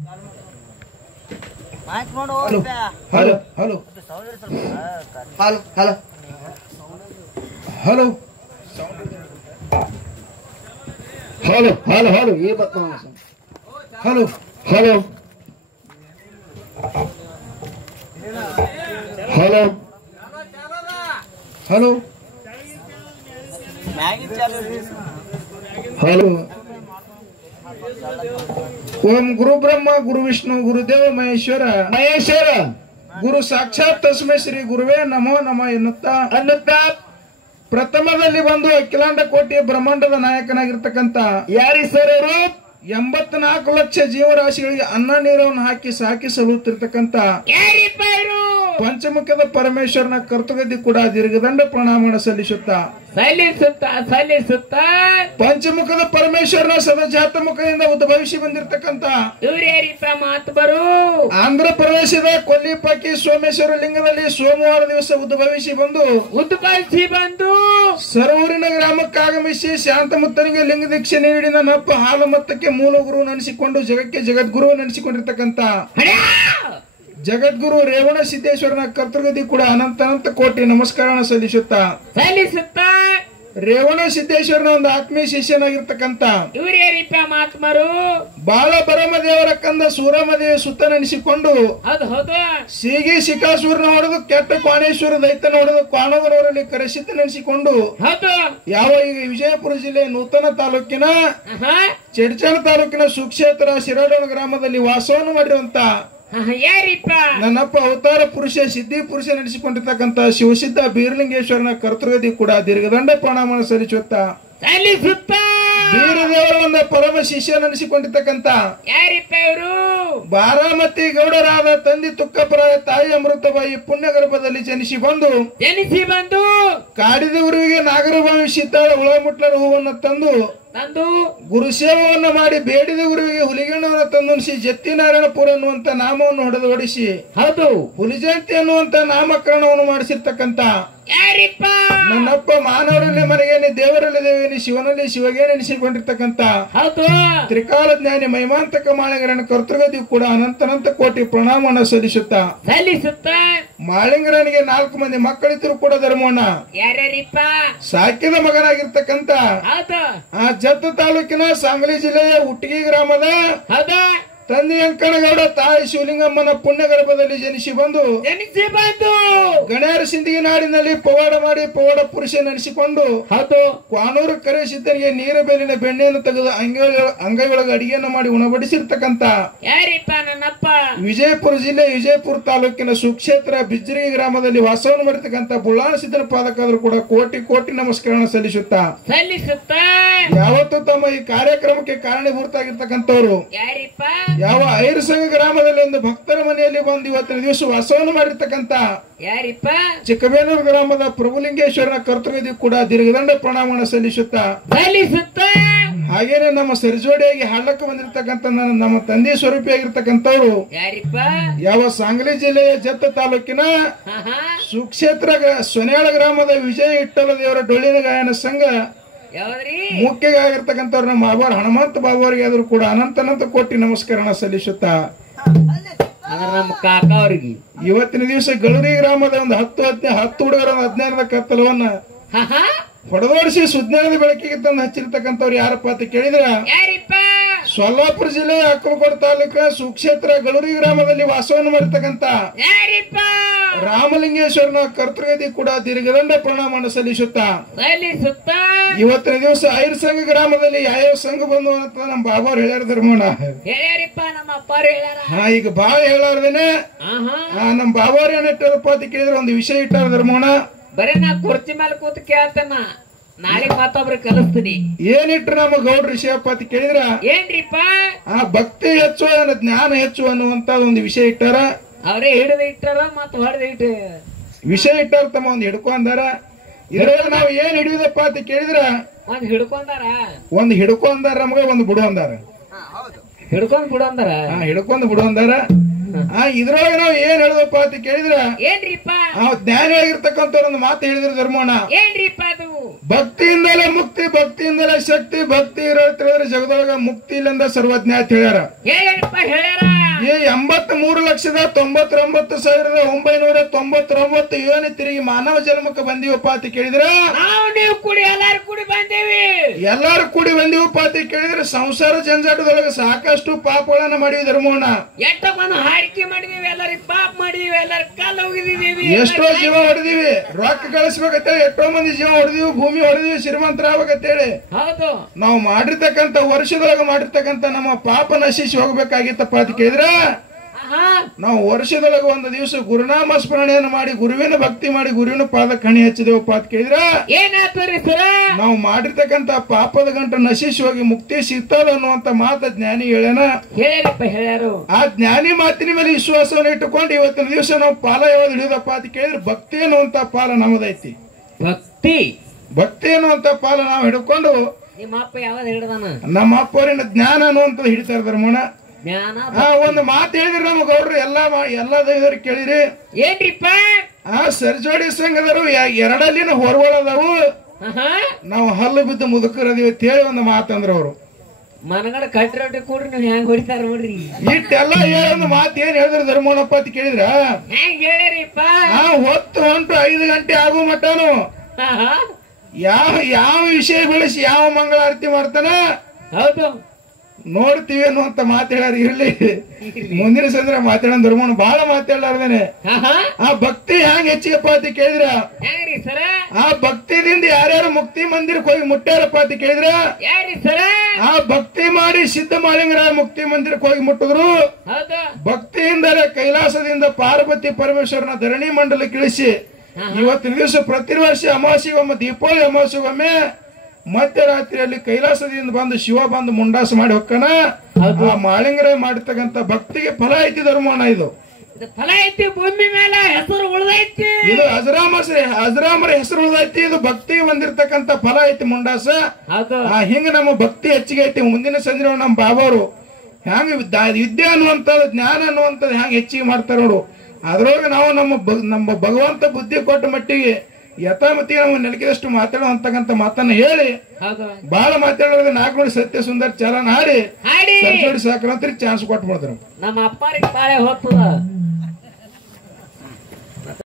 Hello hello hello hello hello hello hello hello hello ये बताओ hello hello hello hello hello Om ಗುರು ಬ್ರಹ್ಮ ಗುರು ವಿಷ್ಣು ಗುರುದೇವ ಮಹೇಶ್ವರ ಗುರು ಸಾಕ್ಷಾತ್ ತಸ್ಮೈ ಶ್ರೀ ಗುರುವೇ ನಮೋ ನಮ ಅನ್ನುತ್ತಾ ಪ್ರಥಮದಲ್ಲಿ ಬಂದು ಅಖಿಲಾಂಡ ಕೋಟಿಯ ಬ್ರಹ್ಮಾಂಡದ ನಾಯಕನಾಗಿರ್ತಕ್ಕಂಥ ಯಾರಿ ಸರ್ ಅವರು 84 ಲಕ್ಷ ಜೀವರಾಶಿಗಳಿಗೆ ಅನ್ನ ನೀರನ್ನು ಹಾಕಿ ಸಾಕಿ ಸಲ್ಲುತ್ತಿರ್ತಕ್ಕಂಥ ಪಂಚಮುಖದ ಪರಮೇಶ್ವರನ ಕರ್ತೃಗದಿ ಕೂಡ ದೀರ್ಘದಂಡ ಪ್ರಣಾಮ ಸಲ್ಲಿಸುತ್ತಾ ಪಂಚಮುಖದ ಪರಮೇಶ್ವರನ ಸದಜಾತ ಮುಖದಿಂದ ಉದ್ಭವಿಸಿ ಬಂದಿರತಕ್ಕಂತ ಆಂಧ್ರ ಪ್ರದೇಶದ ಕೊಲ್ಲಿಪಾಕಿ ಸೋಮೇಶ್ವರ ಲಿಂಗದಲ್ಲಿ ಸೋಮವಾರ ದಿವಸ ಉದ್ಭವಿಸಿ ಬಂದು ಸರೂರಿನ ಗ್ರಾಮಕ್ಕೆ ಆಗಮಿಸಿ ಶಾಂತಮುತ್ತನಿಗೆ ಲಿಂಗ ದೀಕ್ಷೆ ನೀಡಿದ ನಪ್ಪ ಹಾಲಮತ್ತಕ್ಕೆ ಮೂಲ ಗುರು ನೆನೆಸಿಕೊಂಡು ಜಗಕ್ಕೆ ಜಗದ್ಗುರು ನೆನೆಸಿಕೊಂಡಿರ್ತಕ್ಕಂತ ಜಗದ್ಗುರು ರೇವಣ ಸಿದ್ದೇಶ್ವರನ ಕರ್ತೃಗದಿ ಕೂಡ ಅನಂತ ಕೋಟಿ ನಮಸ್ಕಾರ ಸಲ್ಲಿಸುತ್ತಾ ರೇವಣ ಸಿದ್ದೇಶ್ವರನ ಒಂದು ಆತ್ಮೀಯ ಶಿಷ್ಯನಾಗಿರ್ತಕ್ಕಂಥ ಬಾಳ ಬರಮ ದೇವರ ಕಂದ ಸೂರಮದೇವ ಸುತ್ತ ನೆನೆಸಿಕೊಂಡು ಸೀಗಿ ಶಿಕಾಸೂರನ ಹೊಡೆದು ಕೆಟ್ಟ ಕ್ವಾಣೇಶ್ವರ ದೈತನ ಹೊಡೆದು ಕ್ವಾಣದವರಲ್ಲಿ ಕರೆಸಿದ್ದ ನೆನೆಸಿಕೊಂಡು ಯಾವ ಈಗ ವಿಜಯಪುರ ಜಿಲ್ಲೆ ನೂತನ ತಾಲೂಕಿನ ಚೆಡ್ಚಣ ತಾಲೂಕಿನ ಸುಕ್ಷೇತ್ರ ಶಿರಾಡೋಣ ಗ್ರಾಮದಲ್ಲಿ ವಾಸವನ್ನು ಮಾಡಿರುವಂತ ನನ್ನಪ್ಪ ಅವತಾರ ಪುರುಷ ಸಿದ್ಧಿ ಪುರುಷ ನಡೆಸಿಕೊಂಡಿರ್ತಕ್ಕಂಥ ಶಿವಸಿದ್ಧ ಬೀರಲಿಂಗೇಶ್ವರನ ಕರ್ತೃಗದಿ ಕೂಡ ದೀರ್ಘದಂಡ ಪ್ರಣಾಮ ಸಲ್ಲಿಸುತ್ತಾ ಬೀರದೇವರ ಒಂದು ಪರಮ ಶಿಷ್ಯ ನಡೆಸಿಕೊಂಡಿರ್ತಕ್ಕಂಥ ಬಾರಾಮತಿ ಗೌಡರಾದ ತಂದೆ ತುಕ್ಕಪರಾಯ ತಾಯಿ ಅಮೃತಬಾಯಿ ಪುಣ್ಯ ಗರ್ಭದಲ್ಲಿ ಜನಿಸಿ ಬಂದು ಕಾಡಿದವರಿಗೆ ನಾಗರಭಾವಿ ಶೀತಾಳ ಉಳಮುಟ್ಲರ ಹೂವನ್ನು ತಂದು ಗುರುಸೇವವನ್ನು ಮಾಡಿ ಬೇಡಿದ ಗುರುವಿಗೆ ಹುಲಿಗಣ್ಣವನ್ನು ತಂದುಣಿಸಿ ಜತ್ತಿನಾರಾಯಣಪುರ ಅನ್ನುವಂತ ನಾಮವನ್ನು ಹೊಡೆದು ಹೊಡಿಸಿ ಹುಲಿಜಯಂತಿ ಅನ್ನುವಂತ ನಾಮಕರಣವನ್ನು ಮಾಡಿಸಿರ್ತಕ್ಕಂತ ನನ್ನಪ್ಪ ಮಾನವರಲ್ಲಿ ಮನೆಗೇನೆ ದೇವರಲ್ಲಿ ದೇವೇನಿ ಶಿವನಲ್ಲಿ ಶಿವಗೆ ನೆನೆಸಿಕೊಂಡಿರ್ತಕ್ಕಂತ ತ್ರಿಕಾಲ ಜ್ಞಾನಿ ಮೈಮಾಂತಕ ಮಾಳಿಂಗರನ ಕರ್ತೃಗದಿ ಕೂಡ ಅನಂತ ಕೋಟಿ ಪ್ರಣಾಮವನ್ನು ಸಲ್ಲಿಸುತ್ತಾ ಮಾಳಿಂಗರನಿಗೆ 4 ಮಂದಿ ಮಕ್ಕಳಿದ್ರು ಕೂಡ ಧರ್ಮವನ್ನ ಸಾಕಿದ ಮಗನಾಗಿರ್ತಕ್ಕಂತ ಆ ಜತ್ತ ತಾಲೂಕಿನ ಸಾಂಗ್ಲಿ ಜಿಲ್ಲೆಯ ಉಟ್ಗಿ ಗ್ರಾಮದ ತಂದೆ ಅಂಕಣಗೌಡ ತಾಯಿ ಶಿವಲಿಂಗಮ್ಮನ ಪುಣ್ಯ ಗರ್ಭದಲ್ಲಿ ಜನಿಸಿ ಬಂದು ಗಣ್ಯರ ಸಿಂದಗಿ ನಾಡಿನಲ್ಲಿ ಪವಾಡ ಮಾಡಿ ಪವಾಡ ಪುರುಷ ನೆನೆಸಿಕೊಂಡು ಕ್ವಾನೂರು ಕರೆ ಸಿದ್ಧನಿಗೆ ನೀರ ಬೇಲಿನ ಬೆಣ್ಣೆಯನ್ನು ತೆಗೆದು ಅಂಗೈಯೊಳಗೆ ಅಡಿಗೆಯನ್ನು ಮಾಡಿ ಉಣಬಡಿಸಿರ್ತಕ್ಕಂತ ವಿಜಯಪುರ ಜಿಲ್ಲೆ ವಿಜಯಪುರ ತಾಲೂಕಿನ ಸುಕ್ಷೇತ್ರ ಬಿಜ್ಜರಿಗೆ ಗ್ರಾಮದಲ್ಲಿ ವಾಸವನ್ನು ಮಾಡಿರ್ತಕ್ಕಂಥ ಬುಳ್ಳಾಣ ಸಿದ್ದನ ಪಾದಕಾದರೂ ಕೂಡ ಕೋಟಿ ನಮಸ್ಕಾರ ಸಲ್ಲಿಸುತ್ತಾ ಯಾವತ್ತು ತಮ್ಮ ಈ ಕಾರ್ಯಕ್ರಮಕ್ಕೆ ಕಾರಣೀಭೂತರಾಗಿರ್ತಕ್ಕಂಥವ್ರು ಯಾವ ಐರಸಂಗ ಗ್ರಾಮದಲ್ಲಿ ಒಂದು ಭಕ್ತರ ಮನೆಯಲ್ಲಿ ಬಂದು ಇವತ್ತಿನ ದಿವಸ ವಾಸವನ್ನು ಮಾಡಿರ್ತಕ್ಕಂಥ ಚಿಕ್ಕಬೇನೂರು ಗ್ರಾಮದ ಪ್ರಭುಲಿಂಗೇಶ್ವರನ ಕರ್ತೃಗದಿ ಕೂಡ ದೀರ್ಘದಂಡ ಪ್ರಣಾಮವನ್ನು ಸಲ್ಲಿಸುತ್ತಾ ಹಾಗೇನೆ ನಮ್ಮ ಸರಿಜೋಡಿಯಾಗಿ ಹಾಡಕ್ಕೆ ಬಂದಿರತಕ್ಕಂತ ನಮ್ಮ ತಂದೆ ಸ್ವರೂಪಿಯಾಗಿರ್ತಕ್ಕಂಥವ್ರು ಯಾವ ಸಾಂಗ್ಲಿ ಜಿಲ್ಲೆಯ ಜತ್ತ ತಾಲೂಕಿನ ಸುಕ್ಷೇತ್ರ ಸೊನ್ಯಾಳ ಗ್ರಾಮದ ವಿಜಯ ಇಟ್ಟಲ ದೇವರ ಡೊಳ್ಳಿನ ಗಾಯನ ಸಂಘ ಮುಖ್ಯವಾಗಿರ್ತಕ್ಕಂಥವ್ರು ನಮ್ಮ ಬಾಬಾರ್ ಹನುಮಂತ ಬಾಬಾರಿಗೆ ಆದ್ರೂ ಕೂಡ ಅನಂತ ಕೋಟಿ ನಮಸ್ಕಾರ ಸಲ್ಲಿಸುತ್ತಾ ನಮ್ಮ ಕಾಕ ಅವ್ರಿಗೆ ಇವತ್ತಿನ ದಿವಸ ಗಳೂರಿ ಗ್ರಾಮದ ಒಂದು 10 ಹುಡುಗರ 15ರ ಕತ್ತಲವನ್ನ ಹೊಡೆದೋಡಿಸಿ ಸುಜ್ಞಾನದ ಬೆಳಕಿಗೆ ತಂದು ಹಚ್ಚಿರ್ತಕ್ಕಂಥವ್ರು ಯಾರಪ್ಪ ಅಂತ ಕೇಳಿದ್ರ ಸೊಲ್ಲಾಪುರ ಜಿಲ್ಲೆಯ ಅಕ್ಕಲಕೋಟೆ ತಾಲೂಕಿನ ಸುಕ್ಷೇತ್ರ ಗಳೂರಿ ಗ್ರಾಮದಲ್ಲಿ ವಾಸವನ್ನು ಮಾಡಿರ್ತಕ್ಕಂಥ ರಾಮಲಿಂಗೇಶ್ವರನ ಕರ್ತೃಗದಿ ಕೂಡ ದೀರ್ಘದಂಡ ಪ್ರಣಾಮವನ್ನು ಸಲ್ಲಿಸುತ್ತಾ ಇವತ್ತಿನ ದಿವಸ ಐರಸಂಗ ಗ್ರಾಮದಲ್ಲಿ ಯಾವ್ಯಾವ ಸಂಘ ಬಂದು ಅಂತ ನಮ್ಮ ಬಾಬಾರು ಹೇಳ್ಯಾರ ಧರ್ಮೋಣ ಈಗ ಬಾಳ ಹೇಳಾರ್ದೇನೆ ನಮ್ಮ ಬಾಬಾರು ಏನಿಟ್ಟಾರಪ್ಪ ಅಂತ ಕೇಳಿದ್ರೆ ಒಂದು ವಿಷಯ ಇಟ್ಟಾರ ಧರ್ಮೋಣ ಬರೀ ನಾ ಕುರ್ಚಿ ಮೇಲೆ ಕೂತ್ ಕೇಳ್ತೇನ ನಾಳೆ ಮತ್ತೊಬ್ರಿಗೆ ಕಲಿಸ್ತೀನಿ ಏನಿಟ್ರು ನಮ್ಮ ಗೌಡ್ರ ವಿಷಯಪ್ಪ ಅಂತ ಕೇಳಿದ್ರ ಏನ್ರಿಪ್ಪ ಭಕ್ತಿ ಹೆಚ್ಚು ಜ್ಞಾನ ಹೆಚ್ಚು ಅನ್ನುವಂತ ಒಂದು ವಿಷಯ ಇಟ್ಟಾರ ಅವ್ರೇ ಹಿಡಿದು ಇಟ್ಟಾರ ಮತ್ ಹೊಡೆದ ಇಟ್ಟ ವಿಷಯ ಇಟ್ಟಾರ ತಮ್ಮ ಒಂದು ಹಿಡ್ಕೊಂಡಾರ ಇದ್ರಲ್ಲಿ ನಾವ್ ಏನ್ ಹಿಡಿಯುದಪ್ಪ ಅಂತ ಕೇಳಿದ್ರ ಒಂದ್ ಹಿಡ್ಕೊಂಡಾರ ನಮಗ ಒಂದು ಬಿಡು ಅಂದಾರ ಹಿಡ್ಕೊಂಡ್ ಬಿಡು ಅಂದಾರ ಹಿಡ್ಕೊಂಡ್ ಬಿಡು ಅಂದಾರ ಇದ್ರೊಳಗೆ ನಾವು ಏನ್ ಹೇಳದಪ್ಪ ಅಂತ ಕೇಳಿದ್ರ ಏನ್ರಿಪ್ಪ ಜ್ಞಾನಿಯಾಗಿರ್ತಕ್ಕಂಥ ಒಂದು ಮಾತು ಹೇಳಿದ್ರು ಧರ್ಮೋಣ. ಏನ್ರಿಪ್ಪ ಅದು? ಭಕ್ತಿಯಿಂದಲೇ ಮುಕ್ತಿ, ಭಕ್ತಿಯಿಂದಲೇ ಶಕ್ತಿ, ಭಕ್ತಿ ಇರೋದ್ರೆ ಜಗದೊಳಗ ಮುಕ್ತಿ ಇಲ್ಲಿಂದ ಸರ್ವಜ್ಞ ಅಂತ ಹೇಳ್ಯಾರ. ಏನಪ್ಪ ಹೇಳ್ಯಾರ? 83,99,999 ಏನು ತಿರುಗಿ ಮಾನವ ಜನ್ಮಕ್ಕೆ ಬಂದೀವಪ್ಪ ಅಂತ ಕೇಳಿದ್ರ ನಾವು ನೀವು ಕೂಡಿ ಎಲ್ಲಾರು ಕೂಡಿ ಬಂದೇವಿ. ಎಲ್ಲಾರು ಕೂಡಿ ಬಂದೀವಪ್ಪ ಅಂತ ಕೇಳಿದ್ರೆ ಸಂಸಾರ ಜಂಜಾಟದೊಳಗೆ ಸಾಕಷ್ಟು ಪಾಪಗಳನ್ನ ಮಾಡಿವಿ ಧರ್ಮೋಣ. ಎಷ್ಟೋ ಬಂದು ಹಾಡಿಕೆ ಮಾಡಿದೀವಿ, ಎಲ್ಲರಿಗೆ ಪಾಪ ಮಾಡಿದೀವಿ, ಎಲ್ಲರ ಕಾಲ ಹೋಗಿದೀವಿ, ಎಷ್ಟೋ ಜೀವ ಹೊಡೆದಿವಿ, ರೊಕ್ಕ ಗಳಿಸ್ಬೇಕಂತೇಳಿ ಎಷ್ಟೋ ಮಂದಿ ಜೀವ ಹೊಡೆದಿವಿ, ಭೂಮಿ ಹೊಡೆದಿವಿ, ಶ್ರೀಮಂತರಾಗತ್ತೇಳಿ. ಹೌದು, ನಾವು ಮಾಡಿರ್ತಕ್ಕಂಥ ವರ್ಷದೊಳಗೆ ಮಾಡಿರ್ತಕ್ಕಂಥ ನಮ್ಮ ಪಾಪ ನಶಿಸಿ ಹೋಗ್ಬೇಕಾಗಿತ್ತಪ್ಪ ಅಂತ ಕೇಳಿದ್ರ ನಾವು ವರ್ಷದೊಳಗೆ ಒಂದು ದಿವಸ ಗುರುನಾಮ ಸ್ಮರಣೆಯನ್ನು ಮಾಡಿ, ಗುರುವಿನ ಭಕ್ತಿ ಮಾಡಿ, ಗುರುವಿನ ಪಾದ ಕಣಿ ಹಚ್ಚಿದೇವಪ್ಪ ಅಂತ ಕೇಳಿದ್ರ ಏನಾಗ್ತದ್ರಿ ಸರ? ನಾವು ಮಾಡಿರ್ತಕ್ಕಂಥ ಪಾಪದ ಗಂಟ ನಶಿಸಿ ಹೋಗಿ ಮುಕ್ತಿ ಸಿಗ್ತದ ಅನ್ನುವಂತ ಮಾತ ಜ್ಞಾನಿ ಹೇಳ್ಯಾನ. ಹೇಳ್ಯಾರು. ಆ ಜ್ಞಾನಿ ಮಾತಿನ ಮೇಲೆ ವಿಶ್ವಾಸವನ್ನು ಇಟ್ಟುಕೊಂಡು ಇವತ್ತಿನ ದಿವಸ ನಾವು ಪಾಲ ಯಾವ್ದು ಹಿಡಿದಪ್ಪ ಅಂತ ಕೇಳಿದ್ರೆ ಭಕ್ತಿ ಅನ್ನುವಂತ ಪಾಲ ನಮ್ಮದೈತಿ. ಭಕ್ತಿ ಅನ್ನುವಂತ ಪಾಲ ನಾವು ಹಿಡ್ಕೊಂಡು ನಿಮ್ಮ ಅಪ್ಪ ಯಾವ್ದು ಹಿಡ್ದಾನ? ನಮ್ಮ ಅಪ್ಪವರಿನ ಜ್ಞಾನ ಅನ್ನುವಂಥದ್ದು ಹಿಡಿತಾರ ಧರ್ಮೋಣ. ಒಂದು ಮಾತು ಹೇಳಿದ್ರೆ ನಮ್ಮ ಗೌಡ್ರು ಎಲ್ಲಾ ದೈವರು ಕೇಳಿರಿ. ಏನ್ರಿಪ್ಪ? ಸರಿಜೋಡಿ ಸಂಘದರು ಎರಡಲ್ಲಿನ ಹೊರಗೊಳದವು, ನಾವು ಹಲ್ಲು ಬಿದ್ದು ಮುದುಕರದೀವಿ ಅಂತ ಹೇಳಿ ಒಂದು ಮಾತಂದ್ರ ಅವರು. ಮನಗಡ ಕಟ್ಟಿ ಕೂಡ್ರಿ ನೀವು ಹೆಂಗ್ ಹೊಡಿತಾರ ನೋಡ್ರಿ. ಇಟ್ಟೆಲ್ಲ ಹೇಳೊಂದು ಮಾತು ಏನ್ ಹೇಳಿದ್ರು ಧರ್ಮೋಣಪ್ಪ ಅಂತ ಕೇಳಿದ್ರ ಹೆಂಗ್ ಹೇಳಿರಿಪ್ಪ? ಹೊತ್ತು ಹೊಂಟು 5 ಗಂಟೆ ಆಗೋ ಮಟನು ಯಾವ ವಿಷಯ ಬೆಳೆಸಿ ಯಾವ ಮಂಗಳಾರತಿ ಮಾಡ್ತಾನ ಹೌದು ನೋಡ್ತೀವಿ ಅನ್ನುವಂತ ಮಾತು ಹೇಳ್ಯಾರ. ಇರ್ಲಿ, ಮುಂದಿನ ಸಂದ್ರೆ ಮಾತಾಡೋ ಧರ್ಮೋಣ ಬಹಳ ಮಾತಾಡ್ಲಾರ್ದೇನೆ. ಆ ಭಕ್ತಿ ಹೆಂಗ್ ಹೆಚ್ಚಿಗಪ್ಪ ಅಂತ ಕೇಳಿದ್ರ ಆ ಭಕ್ತಿದಿಂದ ಯಾರ್ಯಾರು ಮುಕ್ತಿ ಮಂದಿರಕ್ಕೆ ಹೋಗಿ ಮುಟ್ಟ್ಯಾರಪ್ಪ ಅಂತ ಕೇಳಿದ್ರ ಆ ಭಕ್ತಿ ಮಾಡಿ ಸಿದ್ಧ ಮಾಳಿಂಗರ ಮುಕ್ತಿ ಮಂದಿರಕ್ಕೆ ಹೋಗಿ ಮುಟ್ಟಿದ್ರು. ಭಕ್ತಿಯಿಂದಲೇ ಕೈಲಾಸದಿಂದ ಪಾರ್ವತಿ ಪರಮೇಶ್ವರನ ಧರಣಿ ಮಂಡಲಕ್ಕೆ ಇಳಿಸಿ ಇವತ್ತಿನ ದಿವಸ ಪ್ರತಿ ವರ್ಷ ಅಮಾವಾಸ್ಯೆಗೊಮ್ಮೆ, ದೀಪಾವಳಿ ಅಮಾವಾಸ್ಯೆಗೊಮ್ಮೆ ಮಧ್ಯರಾತ್ರಿಯಲ್ಲಿ ಕೈಲಾಸದಿಂದ ಬಂದು ಶಿವ ಬಂದು ಮುಂಡಾಸ ಮಾಡಿ ಹೊಕ್ಕನ. ಆ ಮಾಳಿಂಗರ ಮಾಡಿರ್ತಕ್ಕಂಥ ಭಕ್ತಿಗೆ ಫಲ ಐತಿ ಧರ್ಮೋಣ. ಇದು ಫಲ ಐತಿ, ಭೂಮಿ ಮೇಲೆ ಹೆಸರು ಉಳಿದೈತಿ. ಇದು ಅಜರಾಮರ ಹೆಸರು ಉಳಿದೈತಿ. ಇದು ಭಕ್ತಿಗೆ ಬಂದಿರತಕ್ಕಂಥ ಫಲ ಐತಿ ಮುಂಡಾಸ. ಹಿಂಗ ನಮ್ಮ ಭಕ್ತಿ ಹೆಚ್ಚಿಗೆ ಐತಿ. ಮುಂದಿನ ಸಂಜೆ ನಮ್ಮ ಬಾಬಾವರು ಹೆಂಗ ವಿದ್ಯೆ ಅನ್ನುವಂಥದ್ದು, ಜ್ಞಾನ ಅನ್ನುವಂಥದ್ದು ಹೆಂಗ್ ಹೆಚ್ಚಿಗೆ ಮಾಡ್ತಾರ ನೋಡು. ಅದ್ರೊಳಗೆ ನಾವು ನಮ್ಮ ಭಗವಂತ ಬುದ್ಧಿ ಕೊಟ್ಟ ಮಟ್ಟಿಗೆ ಯಥಾಮತಿ ನಾವು ನೆಲಕಿದಷ್ಟು ಮಾತಾಡುವಂತಕ್ಕಂಥ ಮಾತನ್ನ ಹೇಳಿ ಬಹಳ ಮಾತಾಡೋದು 4 ನುಡಿ ಸತ್ಯ ಸುಂದರ ಚಾಲನ ಹಾಡಿ ಸರಿಜೋಡಿ ಸಾಕ್ರಂತ್ರಿ ಚಾನ್ಸ್ ಕೊಟ್ಬಿಡ್ತಾರ. ನಮ್ಮ ಅಪ್ಪಾರಿಗೆ ಬಾಳೆ ಹೋಗ್ತದ.